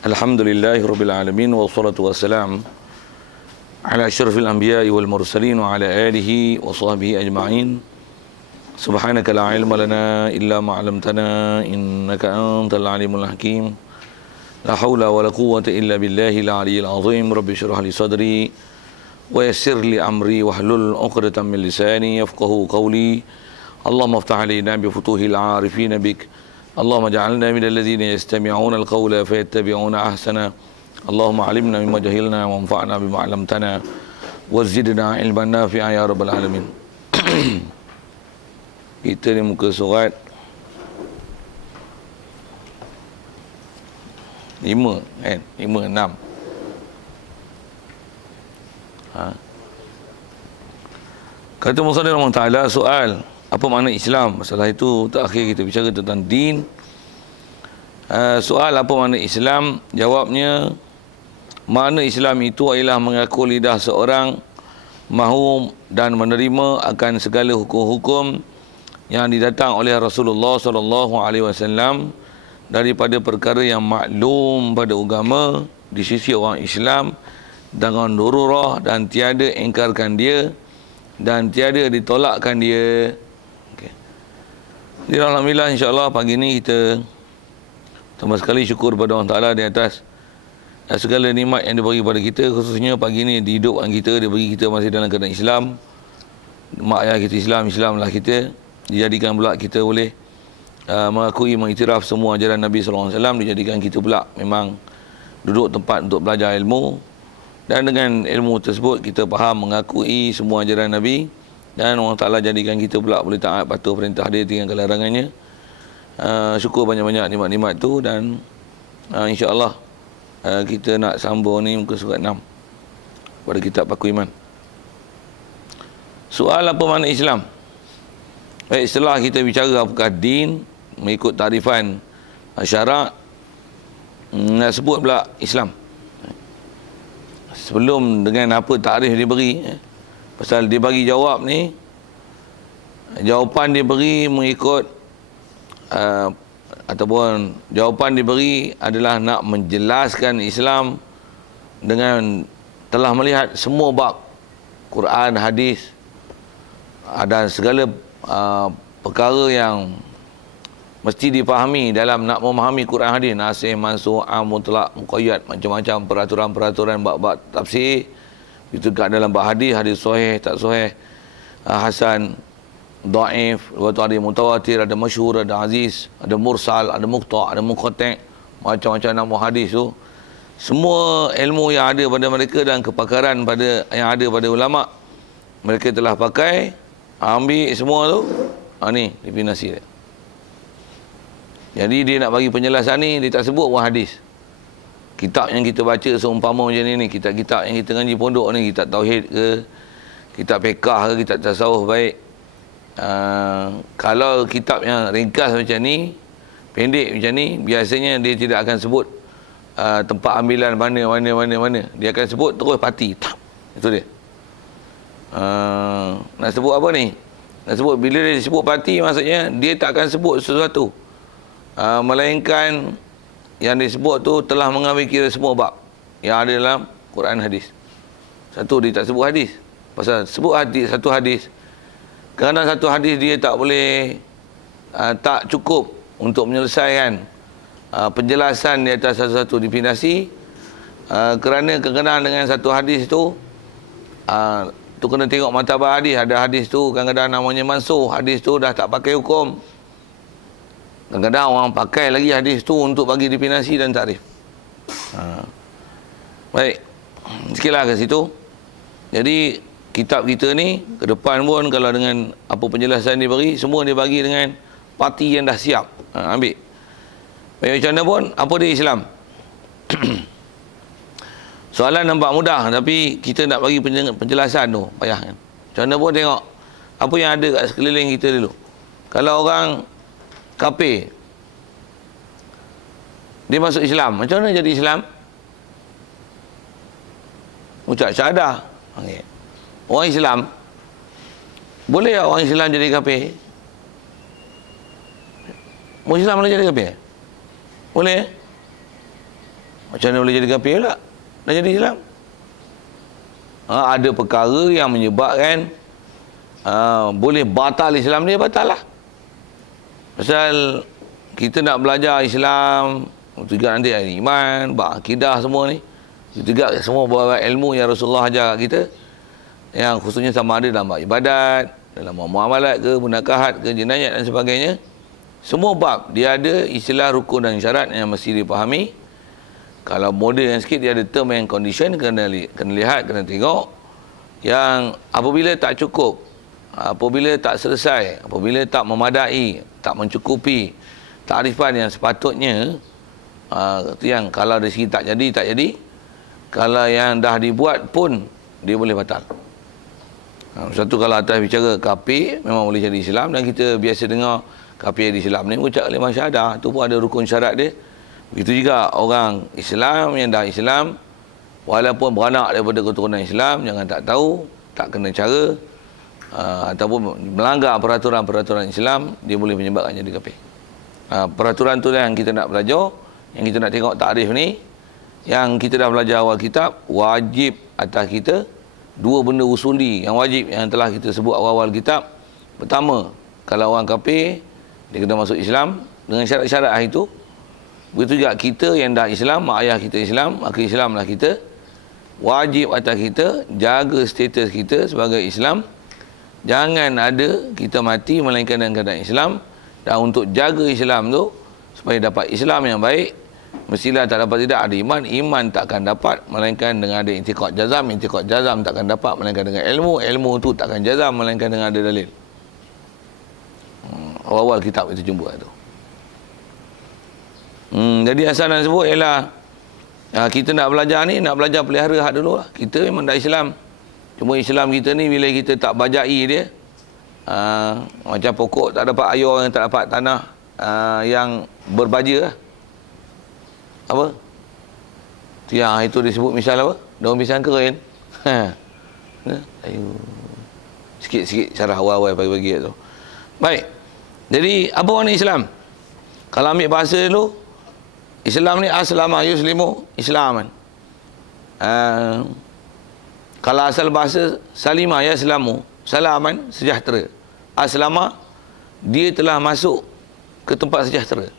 Alhamdulillahirabbil alamin wassalatu wassalam ala asyrafil anbiya'i wal mursalin wa ala alihi wa sahbihi ajma'in. Subhanaka la ilma lana illa ma 'allamtana innaka antal alimul hakim. La haula wa la quwwata illa billahil aliyyil azim. Rabbi shrah li sadri wa yassir li amri wahlul 'uqdatam min lisani yafqahu qawli. Allahumma iftah 'alaina bi futuhil 'arifin bik. اللهم اجعلنا من الذين يستمعون القول فيتبعون احسنه. اللهم علمنا مما جهلنا وانفعنا بما علمتنا وزدنا علما نافعا يا رب العالمين. Kita ni muka surat 5 kan, 5 6. Kata Musannif rahimahullah taala, soal apa makna Islam? Masalah itu terakhir kita bicara tentang din. Soal apa makna Islam? Jawabnya, makna Islam itu ialah mengaku lidah seorang mahu dan menerima akan segala hukum-hukum yang didatang oleh Rasulullah SAW daripada perkara yang maklum pada agama di sisi orang Islam dengan darurah dan tiada ingkarkan dia dan tiada ditolakkan dia. Jadi alhamdulillah, insya-Allah pagi ni kita tambah sekali syukur pada Allah Taala di atas segala nikmat yang diberi pada kita, khususnya pagi ni di hidupan kita dia bagi kita masih dalam keadaan Islam. Mak ayah kita Islamlah kita, dijadikan pula kita boleh mengakui, mengiktiraf semua ajaran Nabi sallallahu alaihi wasallam, dijadikan kita pula memang duduk tempat untuk belajar ilmu, dan dengan ilmu tersebut kita faham mengakui semua ajaran Nabi. Dan Allah Ta'ala jadikan kita pula boleh taat patuh perintah dia, tinggalkan larangannya. Syukur banyak-banyak nikmat-nikmat tu. Dan insya-Allah kita nak sambung ni muka surat 6 pada kitab Paku Iman. Soal apa makna Islam? Baik, setelah kita bicara apakah din mengikut tarifan syarak, nak sebut pula Islam. Sebelum dengan apa tarif diberi, pasal dia bagi jawab ni, jawapan dia beri mengikut ataupun jawapan diberi adalah nak menjelaskan Islam dengan telah melihat semua bab Quran, hadis, dan segala perkara yang mesti dipahami dalam nak memahami Quran, hadis, nasikh, mansukh, am, mutlak, muqayyad, macam-macam peraturan-peraturan bab-bab tafsir. Itu kat dalam bab hadis, hadis sahih, tak sahih, hasan, dhaif, lepas tu ada mutawatir, ada masyhur, ada aziz, ada mursal, ada muqta', ada munqati', macam-macam nama hadis tu. Semua ilmu yang ada pada mereka dan kepakaran yang ada pada ulama, mereka telah pakai, ambil semua tu, ni definisi dia. Jadi dia nak bagi penjelasan ni, dia tak sebut pun hadis. Kitab yang kita baca seumpama macam ni, kitab-kitab yang kita ngaji pondok ni, kitab tauhid ke, kitab fiqh ke, kitab tasawuf baik. Kalau kitab yang ringkas macam ni, pendek macam ni, biasanya dia tidak akan sebut tempat ambilan mana. Dia akan sebut terus parti. Itu dia. Nak sebut apa ni? Nak sebut, bila dia sebut parti, maksudnya dia tak akan sebut sesuatu, melainkan yang disebut tu telah mengambil kira semua bab yang ada dalam Quran, hadis. Satu, dia tak sebut hadis. Pasal sebut hadis, satu hadis, kerana satu hadis dia tak boleh, tak cukup untuk menyelesaikan penjelasan di atas satu-satu definisi. Kerana kekenaan dengan satu hadis tu, tu kena tengok martabat hadis. Ada hadis tu kadang-kadang namanya mansukh, hadis tu dah tak pakai hukum. Kadang-kadang orang pakai lagi hadis tu untuk bagi definisi dan tarif. Baik, sikitlah ke situ. Jadi kitab kita ni ke depan pun kalau dengan apa penjelasan dia bagi, semua dia bagi dengan parti yang dah siap. Ambil. Baik, macam mana pun, apa dia Islam? Soalan nampak mudah, tapi kita nak bagi penjelasan tu payah kan. Macam mana pun tengok apa yang ada kat sekeliling kita dulu. Kalau orang kafir dia masuk Islam, macam mana jadi Islam? Ucap syahadah. Okay. Orang Islam, boleh tak orang Islam jadi kafir? Orang Islam boleh jadi kafir? Boleh? Macam mana boleh jadi kafir pula? Dah jadi Islam. Ada perkara yang menyebabkan boleh batal Islam dia, batal lah. Pasal kita nak belajar Islam, juga nanti ada iman, akidah semua ni. Juga semua bawa ilmu yang Rasulullah ajar kita. Yang khususnya sama ada dalam ibadat, dalam muamalat ke, munakahat ke, jenayat dan sebagainya. Semua bab dia ada istilah rukun dan syarat yang mesti dipahami. Kalau moden sikit dia ada term and condition, kena lihat, kena tengok. Yang apabila tak cukup, apabila tak selesai, apabila tak memadai, tak mencukupi takrifan yang sepatutnya, itu yang kalau dari segi tak jadi. Kalau yang dah dibuat pun dia boleh batal. Satu kalau atas bicara kafir memang boleh jadi Islam, dan kita biasa dengar kafir di Islam ni ucap kalimah syahadah, tu pun ada rukun syarat dia. Begitu juga orang Islam yang dah Islam, walaupun beranak daripada keturunan Islam, jangan tak tahu, tak kena cara, ataupun melanggar peraturan-peraturan Islam, dia boleh menyebabkan jadi kafir. Peraturan tu yang kita nak belajar, yang kita nak tengok takrif ni, yang kita dah belajar awal kitab. Wajib atas kita dua benda usuli yang wajib yang telah kita sebut awal-awal kitab. Pertama, kalau orang kafir dia kena masuk Islam dengan syarat-syarat itu. Begitu juga kita yang dah Islam, mak ayah kita Islam, maka Islamlah kita. Wajib atas kita jaga status kita sebagai Islam. Jangan ada kita mati melainkan dalam keadaan Islam. Dan untuk jaga Islam tu, supaya dapat Islam yang baik, mestilah tak dapat tidak ada iman. Iman takkan dapat melainkan dengan ada intiqad jazam. Intiqad jazam takkan dapat melainkan dengan ilmu. Ilmu tu takkan jazam melainkan dengan ada dalil. Awal-awal kitab itu jumpa tu. Jadi asal nak sebut ialah kita nak belajar ni, nak belajar pelihara hak dulu lah. Kita memang dah Islam. Cuma Islam kita ni bila kita tak bajai dia, macam pokok tak dapat air, yang tak dapat tanah yang berbaja lah. Apa? Itu disebut misal apa? Daun pisang kering. Sikit-sikit syarah awal-awal pagi-pagi tu. Baik. Jadi apa makna Islam? Kalau ambil bahasa dulu, Islam ni aslama yuslimu islaman. Kalau asal bahasa salima yaslamu, salaman, sejahtera. Aslama, dia telah masuk ke tempat sejahtera.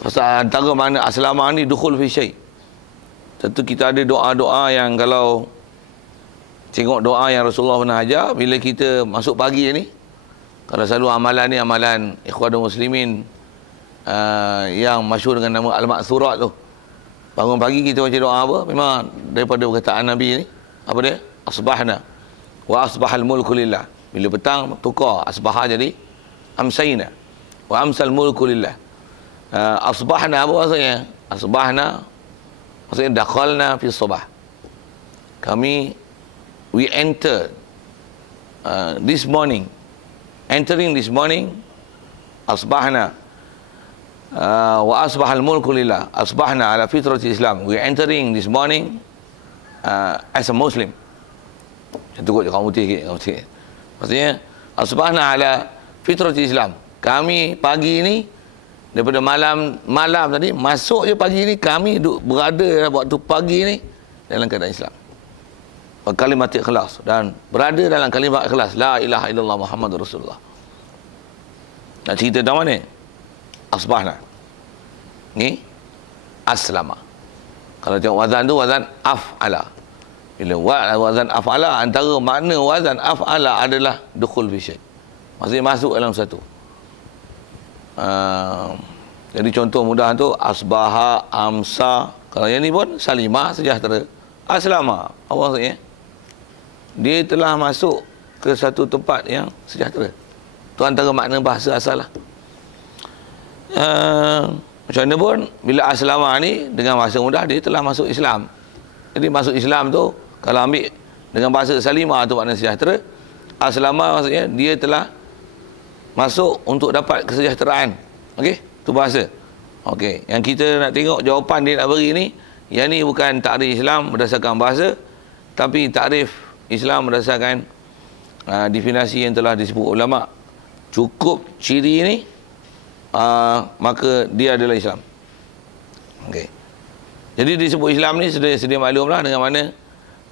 Pasal antara makna aslama ni dukhul fi syai'. Tentu kita ada doa-doa yang kalau tengok doa yang Rasulullah pernah ajar bila kita masuk pagi ni. Kalau selalu amalan ni amalan Ikhwanul Muslimin yang masyhur dengan nama Al-Ma'thurat tu. Bangun pagi kita baca doa apa? Memang daripada perkataan Nabi ni. Apa dia? Asbahna wa asbahal mulku lillah. Bila petang tukar asbahah jadi amsayna wa amsal mulku lillah. Asbahna apa maksudnya? Asbahna maksudnya dakhalna fi sabah. We entered this morning. Entering this morning, asbahna wa asbahal mulku lillah. Asbahna ala fitrati Islam. We entering this morning as a Muslim. Itu kot kaum putih sikit. Maksudnya asbahna ala fitrati Islam. Kami pagi ni daripada malam tadi masuk je pagi ni, kami berada waktu pagi ni dalam keadaan Islam. Kalimat ikhlas, dan berada dalam kalimat ikhlas la ilaha illallah Muhammadur Rasulullah. Nak cerita tentang mana? Asbahna ni aslama. Kalau tengok wazan tu wazan af'ala. Bila wazan af'ala, antara makna wazan af'ala adalah dukhul fi syai'. Maksudnya masuk dalam satu. Jadi contoh mudah tu asbaha, amsa. Kalau yang ni pun salimah, sejahtera. Aslama, apa maksudnya? Dia telah masuk ke satu tempat yang sejahtera. Itu antara makna bahasa asal lah. Macam mana pun, bila aslama ni dengan bahasa mudah, dia telah masuk Islam. Jadi masuk Islam tu, kalau ambil dengan bahasa salimah tu makna sejahtera. Aslama maksudnya dia telah masuk untuk dapat kesejahteraan. Okey, tu bahasa. Okey, yang kita nak tengok jawapan dia nak beri ni, yang ni bukan takrif Islam berdasarkan bahasa, tapi takrif Islam berdasarkan definisi yang telah disebut ulama. Cukup ciri ni, maka dia adalah Islam. Okey. Jadi disebut Islam ni sedia maklumlah dengan mana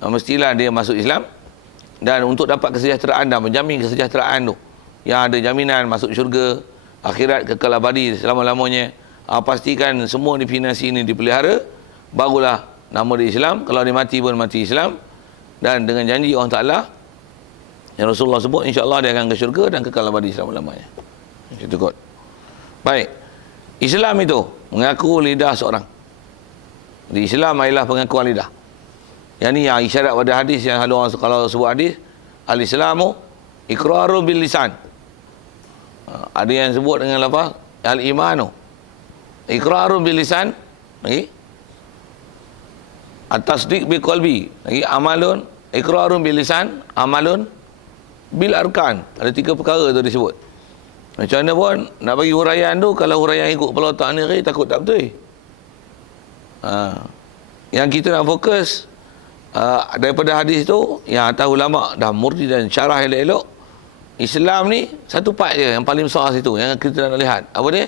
mestilah dia masuk Islam. Dan untuk dapat kesejahteraan dan menjamin kesejahteraan tu, yang ada jaminan masuk syurga, akhirat kekal abadi selama-lamanya, pastikan semua definisi ini dipelihara, barulah nama dia Islam. Kalau dia mati pun mati Islam. Dan dengan janji Allah Ta'ala yang Rasulullah sebut, insya-Allah dia akan ke syurga dan kekal abadi selama-lamanya. Itu kot. Baik. Islam itu mengaku lidah seorang. Di Islam adalah pengakuan lidah. Yang ni yang isyarat pada hadis yang kalau sebut hadis, al-Islamu iqraru bil lisan. Ada yang sebut dengan lafaz al-imanu iqraru bil lisan, lagi at-tasdiq bil qalbi, lagi amalun iqraru bil lisan, amalun bil arkan. Ada 3 perkara tu disebut. Macam mana pun nak bagi huraian tu, kalau huraian ikut kepala otak ni takut tak betul. Yang kita nak fokus daripada hadis tu, yang atas ulama dah murti dan syarah elok-elok, Islam ni satu part je yang paling besar situ yang kita nak lihat. Apa dia?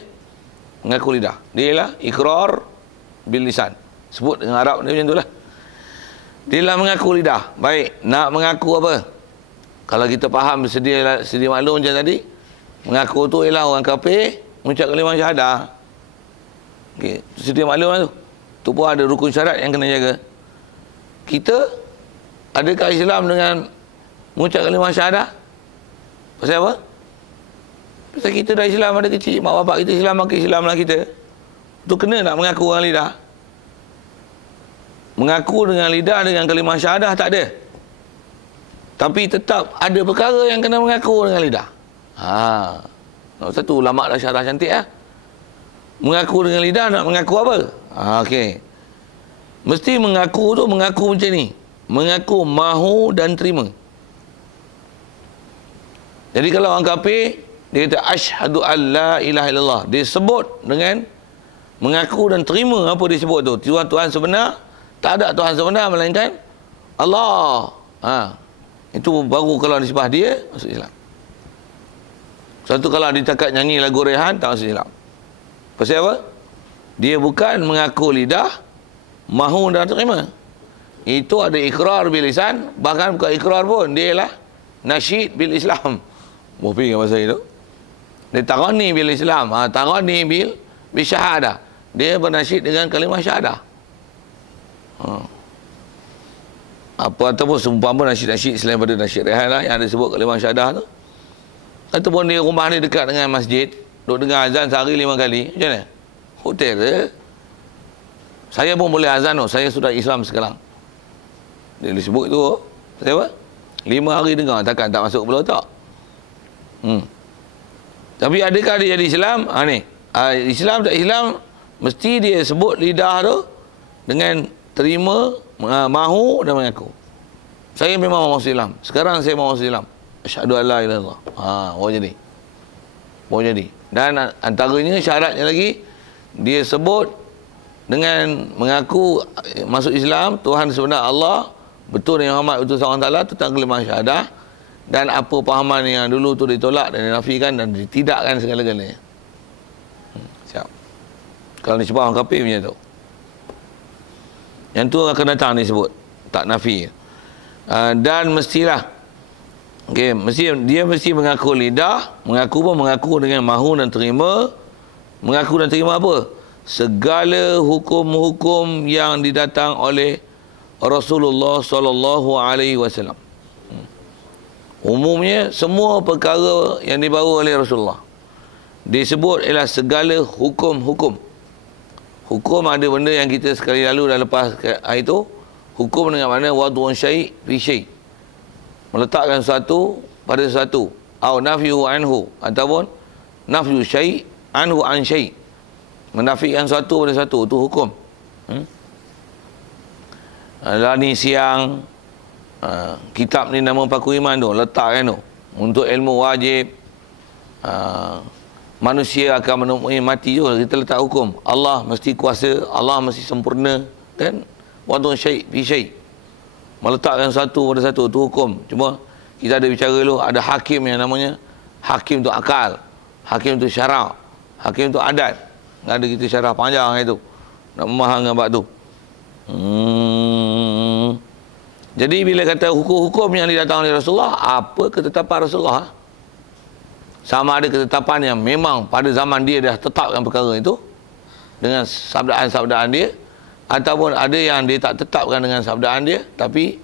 Mengaku lidah. Dia ialah ikrar bil lisan. Sebut dengan Arab ni macam tu lah. Dia ialah mengaku lidah. Baik, nak mengaku apa? Kalau kita faham sedia maklum macam tadi, mengaku tu ialah orang kafir mengucap kalimah syahadah. Okey, sedia maklum lah tu. Tu pun ada rukun syarat yang kena jaga. Kita adakah Islam dengan mengucap kalimah syahadah? Pasal apa? Pasal kita dah Islam ada kecil, mak bapak kita Islam, maka Islam lah kita. Tu kena nak mengaku dengan lidah. Mengaku dengan lidah dengan kalimah syahadah tak ada. Tapi tetap ada perkara yang kena mengaku dengan lidah. Satu ulama dah syarah cantik lah. Mengaku dengan lidah nak mengaku apa? Okey. Mesti mengaku tu mengaku macam ni. Mengaku mahu dan terima. Jadi kalau orang kafir, dia kata asyhadu an la ilaha illallah. Dia sebut dengan mengaku dan terima apa dia sebut tu. Tuhan sebenar, tak ada Tuhan sebenar melainkan Allah. Itu baru kalau disebah dia masuk Islam. Satu kalau dia cakap nyanyi lagu Rehan, tak masuk Islam. Pasal apa? Dia bukan mengaku lidah, mahu dan terima. Itu ada ikrar bil lisan, bahkan bukan ikrar pun, dia ialah nasyid bil Islam. Mufi dengan bahasa itu. Dia tarani bil Islam, tarani bil syahadah. Dia bernasyid dengan kalimah syahadah. Apa ataupun seumpama nasyid-nasyid selain pada nasyid Rehan lah, yang ada sebut kalimah syahadah tu. Ataupun dia rumah ni dekat dengan masjid, duk dengar azan sehari 5 kali, macam mana? Hotel dia. Saya pun boleh azan tu, saya sudah Islam sekarang. Dia disebut tu, pasal apa? 5 hari dengar, takkan tak masuk kepala otak. Tapi adakah dia jadi Islam? Ni. Islam tak Islam, mesti dia sebut lidah tu dengan terima, mahu dan mengaku. Saya memang mahu masuk Islam. Sekarang saya mahu masuk Islam. Asyhadu an la ilaha illallah. Boleh jadi. Dan antaranya syaratnya lagi, dia sebut dengan mengaku masuk Islam, Tuhan sebenar Allah, betul yang Muhammad utusan Allah Ta'ala, tentang kalimah syahadah, dan apa pahaman yang dulu tu ditolak dan dinafikan dan ditidakkan segala-galanya. Siap. Kalau disebut orang kafir macam tu. Yang tu akan datang disebut, tak nafi. Dan mestilah, dia mesti mengaku lidah, mengaku dengan mahu dan terima. Mengaku dan terima apa? Segala hukum-hukum yang didatang oleh Rasulullah sallallahu alaihi wasallam. Umumnya semua perkara yang dibawa oleh Rasulullah disebut ialah segala hukum-hukum. Hukum ada benda yang kita sekali lalu dah lepas itu. Hukum dengan mana wad'un syai' fi syai'. Meletakkan sesuatu pada sesuatu. Au nafyu anhu, ataupun nafyu syai' anhu an syai'. Menafikan sesuatu pada sesuatu, itu hukum. Ni siang kitab ni nama Paku Iman tu, letakkan tu untuk ilmu wajib. Manusia akan menemui mati tu, kita letak hukum. Allah mesti kuasa, Allah mesti sempurna, kan? Wadun syai' fi syai'. Meletakkan satu pada satu, tu hukum. Cuma kita ada bicara dulu, ada hakim yang namanya hakim tu akal, hakim tu syarak, hakim tu adat. Ada kita syarah panjang itu nak memahami bab tu. Jadi bila kata hukum-hukum yang didatangkan oleh Rasulullah, apa ketetapan Rasulullah? Sama ada ketetapan yang memang pada zaman dia dah tetapkan perkara itu dengan sabdaan-sabdaan dia, ataupun ada yang dia tak tetapkan dengan sabdaan dia, tapi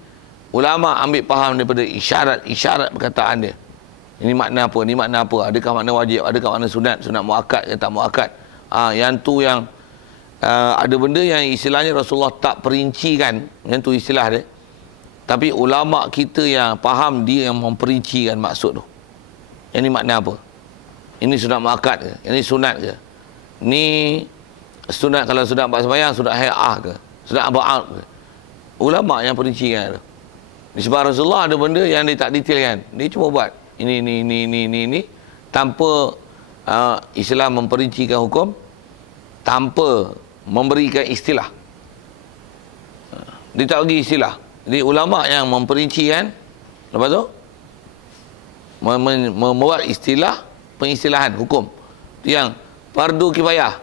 ulama ambil faham daripada isyarat-isyarat perkataan dia. Ini makna apa? Ini makna apa? Adakah makna wajib? Adakah makna sunat? Sunat muakkad ke tak muakkad? Yang tu yang ada benda yang istilahnya Rasulullah tak perincikan, yang tu istilah dia. Tapi ulama kita yang faham, dia yang memperincikan maksud tu. Ini makna apa? Ini sunat muakkad ke? Ini sunat ke? Ini sunat kalau sunat buat sembahyang, sunat hay'ah ke? Sunat ba'ad ke? Ulama yang perincikan tu. Disebab Rasulullah ada benda yang dia tak detailkan. Dia cuma buat ini tanpa Islam memperincikan hukum, tanpa memberikan istilah. Dia tak bagi istilah. Jadi ulama yang memperincikan, lepas tu membuat istilah, pengistilahan hukum. Yang fardu kifayah,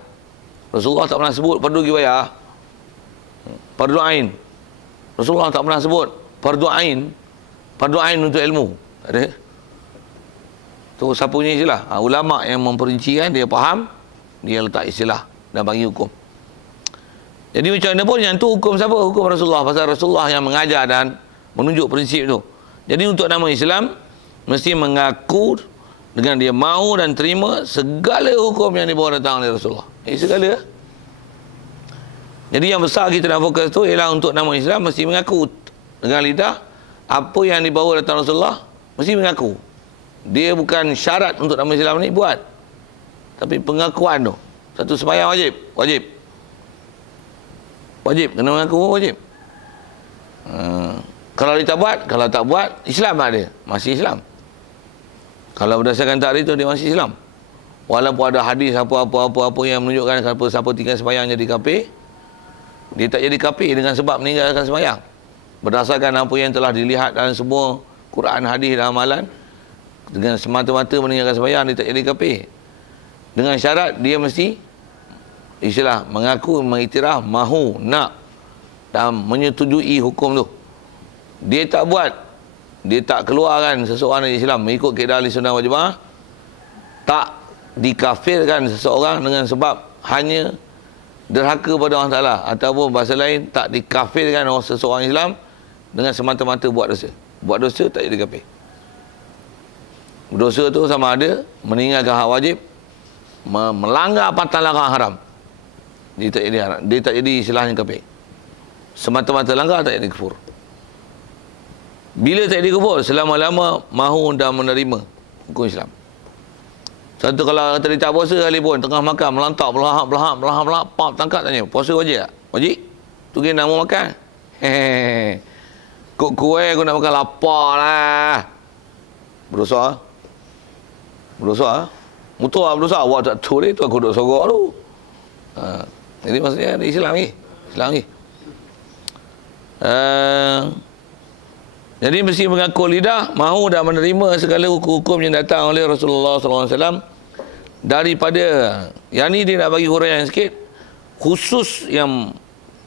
Rasulullah tak pernah sebut fardu kifayah. Fardu ain, Rasulullah tak pernah sebut fardu ain untuk ilmu. Tak ada. Tu siapa punya istilah? Ulama yang memperincikan, dia faham, dia letak istilah dan bagi hukum. Jadi macam mana pun yang tu hukum siapa? Hukum Rasulullah. Pasal Rasulullah yang mengajar dan menunjuk prinsip tu. Jadi untuk nama Islam, mesti mengaku dengan dia mahu dan terima segala hukum yang dibawa datang oleh Rasulullah. Segala. Jadi yang besar kita nak fokus tu ialah untuk nama Islam mesti mengaku dengan lidah apa yang dibawa datang Rasulullah, mesti mengaku. Dia bukan syarat untuk nama Islam ni buat, tapi pengakuan tu. Satu sembahyang wajib kena mengaku wajib. Kalau dia tak buat, Islam tak ada, masih Islam. Kalau berdasarkan takrif tu dia masih Islam. Walaupun ada hadis apa yang menunjukkan siapa tinggal sembahyang jadi kafir, dia tak jadi kafir dengan sebab meninggalkan sembahyang. Berdasarkan apa yang telah dilihat dalam semua Quran, hadis dan amalan, dengan semata-mata meninggalkan sembahyang dia tak jadi kafir. Dengan syarat dia mesti istilah mengaku, mengiktiraf, mahu, nak dan menyetujui hukum tu. Dia tak buat, dia tak keluarkan seseorang dari Islam mengikut kaedah Ahlussunnah wal Jamaah, tak dikafirkan seseorang dengan sebab hanya derhaka pada Allah Ta'ala, ataupun bahasa lain tak dikafirkan oleh seseorang Islam dengan semata-mata buat dosa. Buat dosa tak jadi kafir. Dosa tu sama ada meninggalkan hak wajib, melanggar patah larang haram. Dia tak jadi istilahnya kafir. Semata-mata langgar tak jadi kufur. Bila tak jadi kufur? Selama-lama mahu dan menerima hukum Islam. Satu kalau kata dia tak puasa kali pun, tengah makan melantak, belahap, pap, tangkap tanya, puasa wajib tak? Wajib. Tu kena nak makan. Kok kuih aku nak makan, lapar lah. Berdosa. Mutu lah berdosa. Awak tak tahu dia, tu aku duduk sorok tu. Jadi maksudnya ada Islam lagi. Jadi mesti mengaku lidah, mahu dan menerima segala hukum-hukum yang datang oleh Rasulullah SAW. Daripada yang ni dia nak bagi huraian sikit,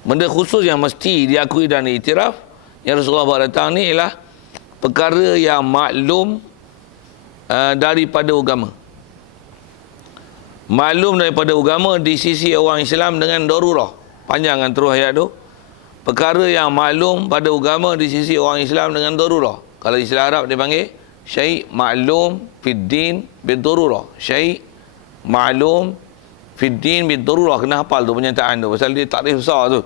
benda khusus yang mesti diakui dan diiktiraf yang Rasulullah bawa datang ni ialah perkara yang maklum daripada agama. Maklum daripada agama di sisi orang Islam dengan darurah. Panjangan terus ayat tu. Perkara yang maklum pada agama di sisi orang Islam dengan darurah. Kalau istilah Arab dia panggil syai' maklum fid din bid-darurah. Syai' maklum fid din bid-darurah. Kena hafal tu pernyataan tu pasal dia takrif besar tu.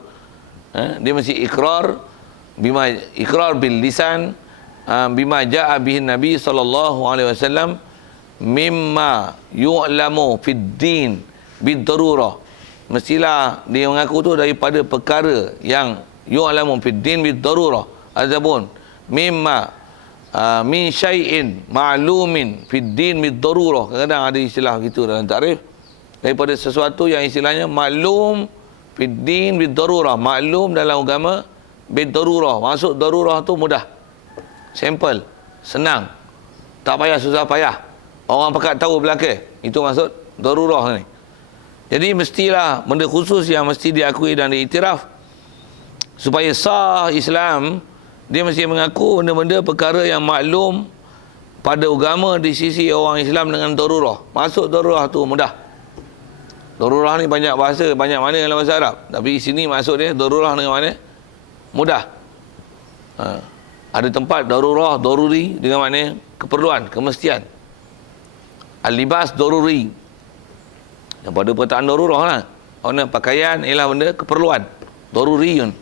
Dia mesti ikrar bil lisan bima jaa bihi Nabi sallallahu alaihi wasallam mimma yu'lamu fid din bid-darurah. Mestilah dia mengaku tu daripada perkara yang yu'lamu fid din bid-darurah, ataupun mimma min syai'in ma'lumin fid din bid-darurah. Kadang-kadang ada istilah gitu dalam takrif, daripada sesuatu yang istilahnya maklum fid din bid-darurah, maklum dalam agama bid-darurah. Maksud darurah tu mudah, simple, senang, tak payah susah payah, orang pakat tahu belaka. Itu maksud darurah ni. Jadi mestilah benda khusus yang mesti diakui dan diiktiraf supaya sah Islam, dia mesti mengaku benda-benda perkara yang maklum pada agama di sisi orang Islam dengan darurah. Masuk darurah tu mudah. Darurah ni banyak bahasa, banyak mana dalam bahasa Arab. Tapi sini masuk dia darurah dengan mana? Mudah. Ada tempat darurah, daruri dengan mana? Keperluan, kemestian. Al-libas daruri. Pada perkataan darurah lah. Pakaian ialah benda keperluan. Daruriyun.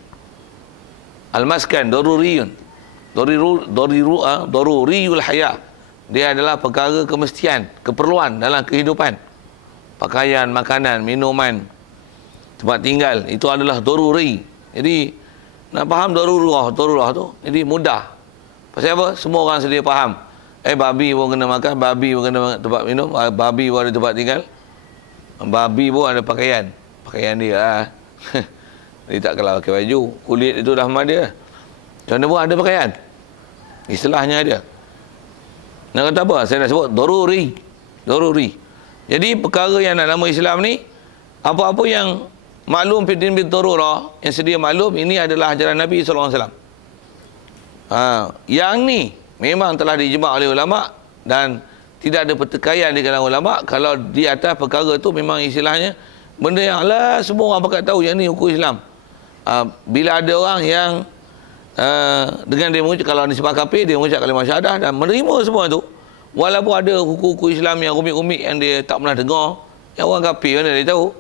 Al-maskan daruriyun. Daruriyul haya. Dia adalah perkara kemestian, keperluan dalam kehidupan. Pakaian, makanan, minuman, tempat tinggal, itu adalah daruri. Jadi nak faham darurah tu, jadi mudah. Pasal apa? Semua orang sedia faham. Babi pun kena makan, babi pun kena tempat minum, babi pun ada tempat tinggal, babi pun ada pakaian. Pakaian dia lah. Dia tak kalah pakai baju, kulit itu dah sama dia. Macam mana pun ada pakaian. Istilahnya ada. Nak kata apa? Saya nak sebut daruri. Daruri. Jadi perkara yang nak nama Islam ni, apa-apa yang maklum fiddin bil darurah, yang sedia maklum, ini adalah ajaran Nabi SAW. Yang ni memang telah dijma' oleh ulama' dan tidak ada pertikaian di kalangan ulama' kalau di atas perkara tu memang istilahnya benda yang lah semua orang pakat tahu yang ni hukum Islam. Bila ada orang yang dengan dia mengucap, kalau disebut kafir, dia mengucap kalimah syahadah dan menerima semua tu, walaupun ada hukum-hukum Islam yang rumit-rumit yang dia tak pernah dengar, yang orang kafir mana dia tahu,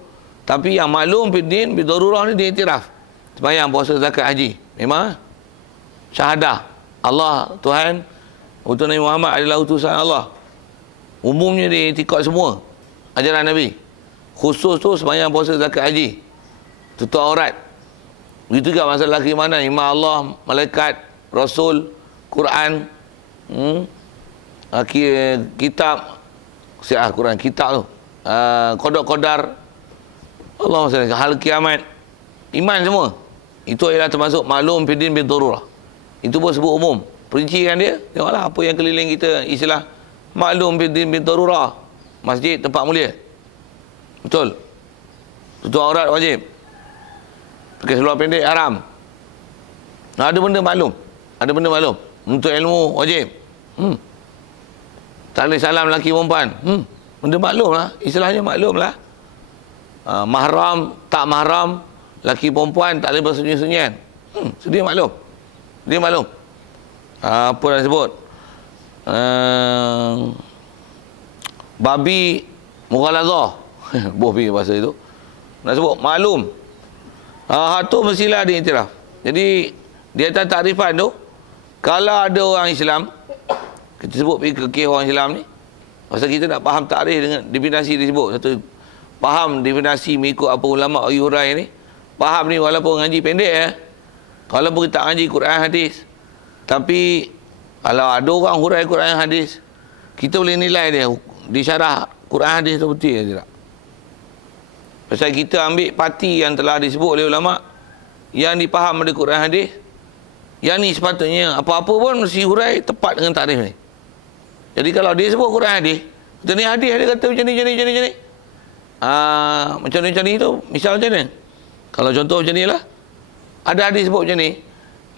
tapi yang maklum fiddin bidarurah ni dia iktiraf. Sembahyang, puasa, zakat, haji, memang syahadah Allah Tuhan, utusan Nabi Muhammad adalah utusan Allah. Umumnya dia iktikad semua ajaran Nabi. Khusus tu sembahyang, puasa, zakat, haji, tutup aurat. Begitu juga masalah keimanan, iman Allah, malaikat, Rasul, Quran, kitab, Quran, kitab tu, qada-qadar, Allah SWT, hal kiamat, iman semua. Itu ialah termasuk maklum fiddin bil darurah. Itu pun sebut umum. Perincikan dia, tengoklah apa yang keliling kita, istilah maklum fiddin bil darurah. Masjid, tempat mulia. Betul. Tutup aurat wajib. Pakai seluar pendek haram. Ada benda maklum. Ada benda maklum. Untuk ilmu wajib. Tak boleh salam lelaki perempuan. Benda maklum lah. Istilahnya maklum lah. Mahram, tak mahram, lelaki perempuan tak boleh bersunyi-sunyian. Dia maklum. Dia maklum. Apa dah sebut? Babi mughalazah. Boh bahasa itu. Nak sebut maklum. Hak tu mestilah diiktiraf. Jadi di atas takrifan tu, kalau ada orang Islam, kita sebut fikih orang Islam ni, pasal kita nak faham takrif dengan definisi disebut. Satu, faham definisi mengikut apa ulama' hurai ni. Faham ni walaupun ngaji pendek walaupun kita ngaji Quran hadis. Tapi kalau ada orang hurai Quran hadis, kita boleh nilai dia di syarah Quran hadis tu betul ke tidak. Pasal kita ambil parti yang telah disebut oleh ulama' yang dipaham oleh Quran hadis. Yang ni sepatutnya apa-apa pun mesti hurai tepat dengan takrif ni. Jadi kalau dia sebut Quran hadis, kita ni hadis dia kata macam ni. Macam ni tu, misal macam ni. Kalau contoh macam ni lah, ada hadis sebut macam ni,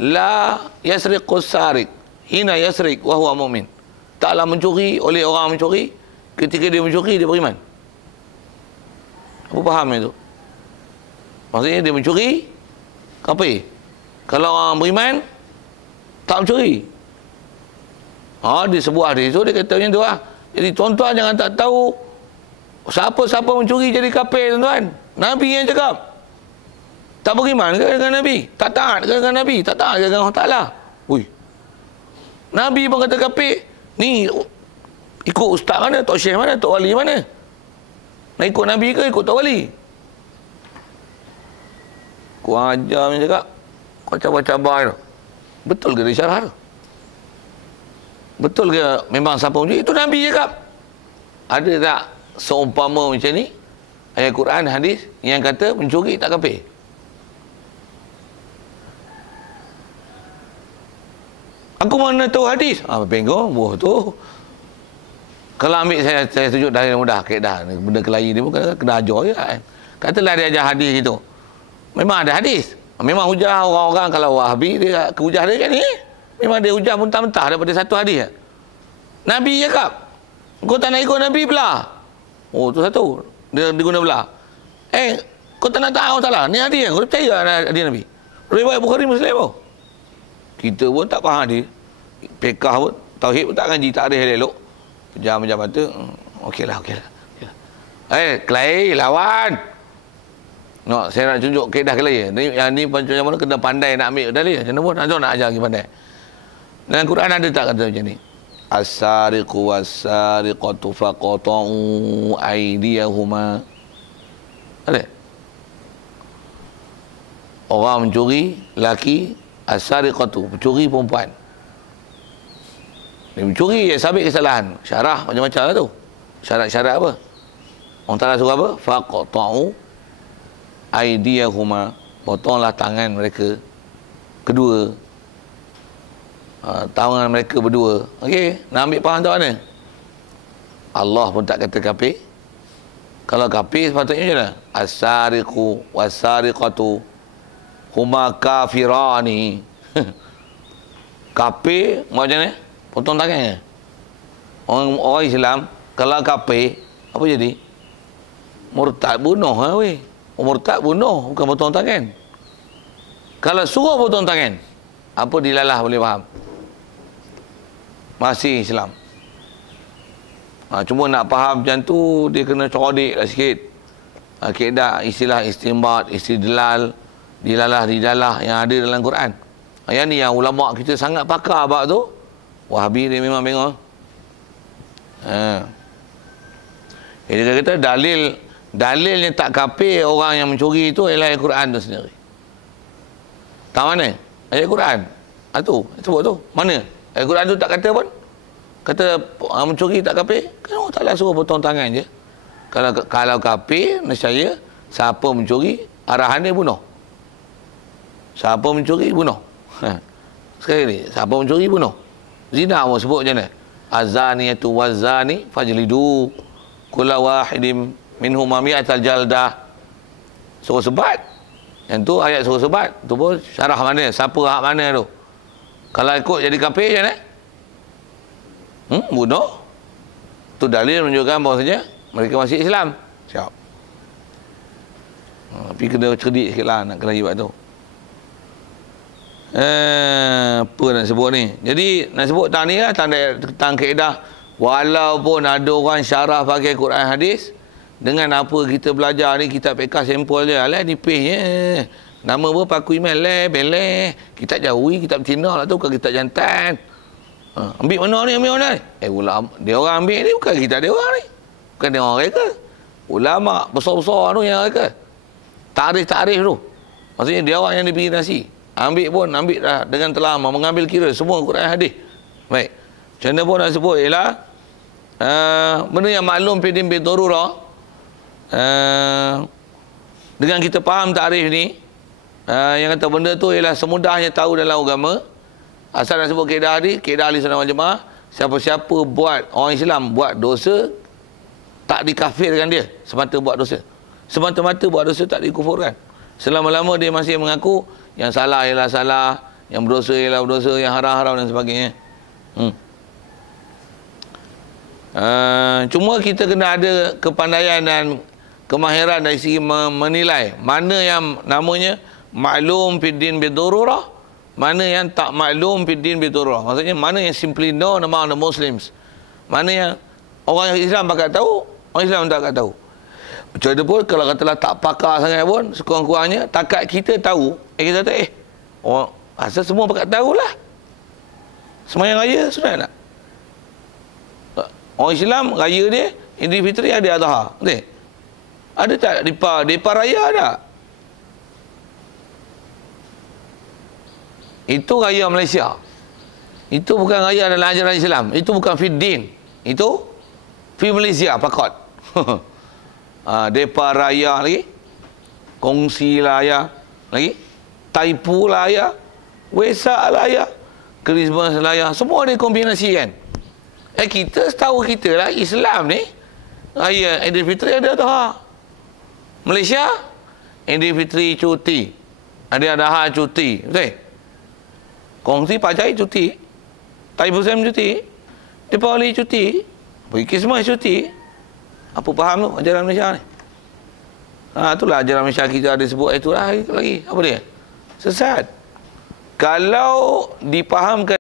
la yasriqus sariq hina yasriq wa huwa mu'min. Taklah mencuri oleh orang mencuri ketika dia mencuri dia beriman. Apa faham itu? Maksudnya dia mencuri kafir. Kalau orang beriman tak mencuri. Dia sebuah hadis tu dia kata macam tu lah. Jadi tuan-tuan jangan tak tahu siapa-siapa mencuri jadi kafir, tuan-tuan. Nabi yang cakap. Tak beriman ke dengan Nabi? Tak taat ke dengan Nabi? Tak taat ke dengan Allah Ta'ala? Nabi pun kata kafir. Ni ikut ustaz mana? Tok Syekh mana? Tok Wali mana? Nak ikut Nabi ke ikut Tok Wali? Kurang ajar macam cakap. Kau cabar-cabar tu. Betul ke dia syarah tu? Betul ke memang siapa mencuri? Itu Nabi cakap. Ada tak seumpama macam ni ayat Quran, hadis yang kata mencuri tak kafir? Aku mana tahu hadis? Pengok buah tu. Kalau ambil saya tunjuk dari mudah kaedah benda kelahi dia pun kena ajar je kan. Katalah dia ajar hadis gitu. Memang ada hadis. Memang hujah orang-orang kalau Wahabi, dia hujah dia kan ni. Memang dia hujah mentah-mentah daripada satu hadis. Nabi cakap, kau tak nak ikut Nabi belah. Oh, tu satu. Dia guna belah. Kau tak nak tahu salah. Ni hadis kau percaya hadis Nabi. Riwayat Bukhari Muslim pun. Kita pun tak faham hadis. Fiqh pun, tauhid pun tak ngaji, tak ada elok. Pejam-pejam mata. Okeylah. Kelahi lawan. No, saya nak tunjuk kaedah kelahi. Yang ni macam mana kena pandai nak ambil dalil. Macam mana nak ajar lagi pandai. Dalam Quran ada tak kata macam ni? As-sariqu was-sariqatu faqata'u aydiyahuma. Ada? Orang mencuri laki, as-sariqatu, pencuri perempuan. Dia mencuri, dia sabit kesalahan. Syarah macam-macam lah tu. Syarat-syarat apa? Orang Ta'ala suruh apa? Faqata'u aydiyahuma. Potonglah tangan mereka kedua. Tangan mereka berdua. Okey, nak ambil faham tak mana? Allah pun tak kata kafir. Kalau kafir sepatutnya macam mana? As-sariqu was-sariqatu huma kafirani. Kafir macam mana? Potong tangannya. Orang Islam kalau kafir apa jadi? Murtad, bunuh weh. Murtad bunuh, bukan potong tangan. Kalau suruh potong tangan, apa dilalah boleh faham? Masih Islam. Cuma nak faham macam tu, dia kena codik lah sikit. Kaedah istilah istinbat, istidlal, dilalah yang ada dalam Quran. Yang ni yang ulama kita sangat pakar bab tu. Wahabi dia memang bengong. Dia kata dalil yang tak kafir orang yang mencuri itu ialah ayat Quran tu sendiri. Tak mana? Ayat Quran. Tu, sebut tu. Mana? Ayat Quran tu tak kata pun. Kata mencuri tak kafir. Kan Allah Ta'ala suruh potong tangan je. Kalau kafir, nescaya siapa mencuri, arahan dia bunuh. Siapa mencuri, bunuh. Sekali ni, siapa mencuri, bunuh. Zina pun sebut macam mana? Azaniyatu wazani fajlidu kulla wahidim minhuma mi'atal jaldah. Suruh sebat. Yang tu ayat suruh sebat. Tu pun syarah mana? Siapa hak mana tu? Kalau ikut jadi kafir macam mana? Bunuh. Tu dalil menunjukkan bahawasanya mereka masih Islam. Siap. Tapi kena cerdik sikit lah nak kena buat tu. Apa nak sebut ni? Jadi nak sebut tentang ni lah, tentang kaedah. Walaupun ada orang syarah pakai Quran hadis, dengan apa kita belajar ni, kita pekah sampel je. Alah nipihnya. Nama apa Paku Iman beleh. Kita jauhi, kita Cina lah tu, bukan kita jantan. Ambil mana ni, ambil mana ni? Ulama, dia orang ambil ni, bukan kita dia orang ni. Bukan dia orang mereka. Ulama besar-besar tu yang mereka. Tarikh tu. Maksudnya dia orang yang diberi nasi. Ambil dah dengan telah mengambil kira semua Quran hadis. Baik. Macam mana pun nak sebut ialah benda yang maklum fi din bi darurah. Dengan kita faham takrif ni, yang kata benda tu ialah semudahnya tahu dalam agama. Asal nak sebut kaedah ahli sunnah wal jamaah, siapa-siapa buat, orang Islam buat dosa, tak dikafirkan dia semata buat dosa. Semata-mata buat dosa tak dikufurkan. Selama-lama dia masih mengaku yang salah ialah salah, yang berdosa ialah berdosa, yang haram-haram dan sebagainya. Cuma kita kena ada kepandaian dan kemahiran dari segi menilai mana yang namanya maklum fid din bi darurah, mana yang tak maklum fid din bi darurah. Maksudnya mana yang simply known among the Muslims, mana yang orang Islam bakal tahu, orang Islam tak bakal tahu. Macam mana pun kalau katalah tak pakar sangat pun, sekurang-kurangnya takat kita tahu, kita kata orang asal semua bakal tahulah. Sembahyang raya sunat tak? Orang Islam raya dia Idul Fitri ada Adha. Betul? Ada tak depa raya ada? Itu raya Malaysia. Itu bukan raya dalam ajaran Islam. Itu bukan fiddin. Itu fi Malaysia pakot. Depa raya lagi. Kongsi raya lagi. Taipu raya. Wesak raya. Christmas raya. Semua dikombinasikan. Kita setahu kita lah Islam ni raya Idul Fitri ada Adha. Malaysia Idul Fitri cuti. Ada hak cuti. Betul? Kongsi Pak Cahaya cuti. Taib Hussein cuti. Depa Ali cuti. Pergi semua cuti. Apa faham tu ajaran Malaysia ni? Itulah ajaran Malaysia kita ada sebut itu lagi. Apa dia? Sesat. Kalau dipahamkan